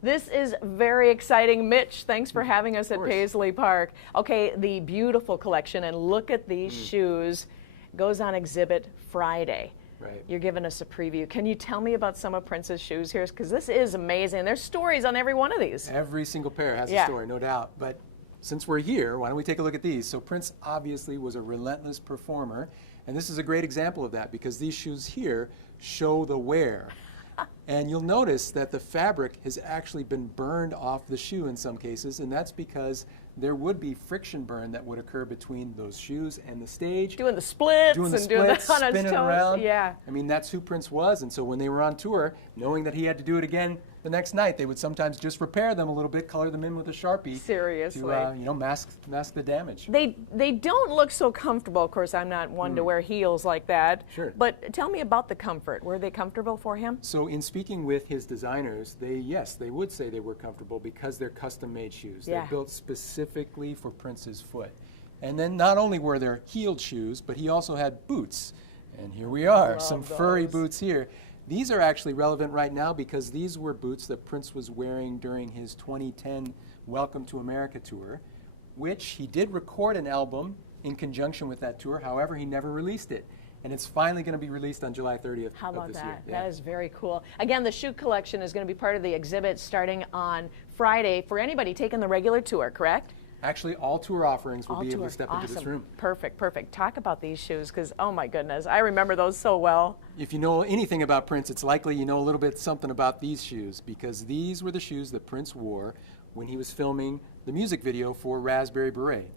This is very exciting. Mitch, thanks for having us at Paisley Park. Okay, the beautiful collection, and look at these shoes. Goes on exhibit Friday. Right. You're giving us a preview. Can you tell me about some of Prince's shoes here? Because this is amazing. There's stories on every one of these. Every single pair has a story, no doubt. But since we're here, why don't we take a look at these? So Prince obviously was a relentless performer, and this is a great example of that because these shoes here show the wear. And you'll notice that the fabric has actually been burned off the shoe in some cases, and that's because there would be friction burn that would occur between those shoes and the stage. Doing the splits doing the and doing the on his spinning toes. around. Yeah. I mean, that's who Prince was, and so when they were on tour, knowing that he had to do it again the next night, they would sometimes just repair them a little bit, color them in with a Sharpie. Seriously. To, you know, mask the damage. They don't look so comfortable. Of course, I'm not one to wear heels like that. Sure. But tell me about the comfort. Were they comfortable for him? So in speaking with his designers, they would say they were comfortable because they're custom-made shoes. Yeah. They're built specifically for Prince's foot. And then not only were there heeled shoes, but he also had boots. And here we are, some furry boots here. These are actually relevant right now because these were boots that Prince was wearing during his 2010 Welcome to America tour, which he did record an album in conjunction with that tour. However, he never released it. And it's finally going to be released on July 30th How about of this that? year. Yeah. That is very cool. Again, the shoe collection is going to be part of the exhibit starting on Friday for anybody taking the regular tour, correct? Actually, all tour offerings will be able to step into this room. Perfect, perfect. Talk about these shoes because, oh my goodness, I remember those so well. If you know anything about Prince, it's likely you know a little bit something about these shoes because these were the shoes that Prince wore when he was filming the music video for Raspberry Beret.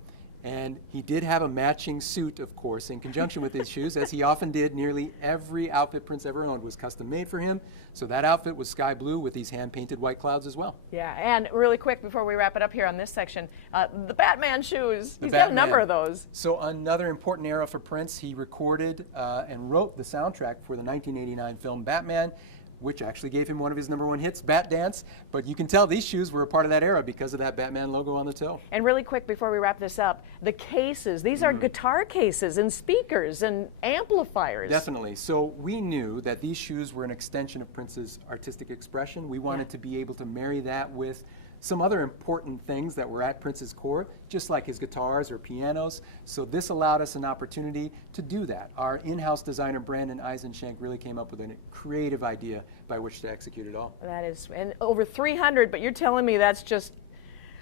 And he did have a matching suit, of course, in conjunction with his shoes, as he often did. Nearly every outfit Prince ever owned was custom made for him. So that outfit was sky blue with these hand-painted white clouds as well. Yeah, and really quick before we wrap it up here on this section, the Batman shoes. He's got a number of those. So another important era for Prince, he recorded and wrote the soundtrack for the 1989 film Batman, which actually gave him one of his #1 hits, Bat Dance. But you can tell these shoes were a part of that era because of that Batman logo on the toe. And really quick before we wrap this up, the cases. These are guitar cases and speakers and amplifiers. Definitely. So we knew that these shoes were an extension of Prince's artistic expression. We wanted to be able to marry that with some other important things that were at Prince's core, just like his guitars or pianos. So this allowed us an opportunity to do that. Our in-house designer, Brandon Eisenshank, really came up with a creative idea by which to execute it all. That is, and over 300, but you're telling me that's just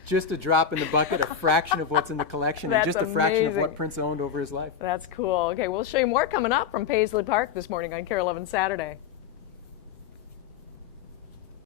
a drop in the bucket, a fraction of what's in the collection, and just a fraction of what Prince owned over his life. That's cool. Okay, we'll show you more coming up from Paisley Park this morning on KARE 11 Saturday.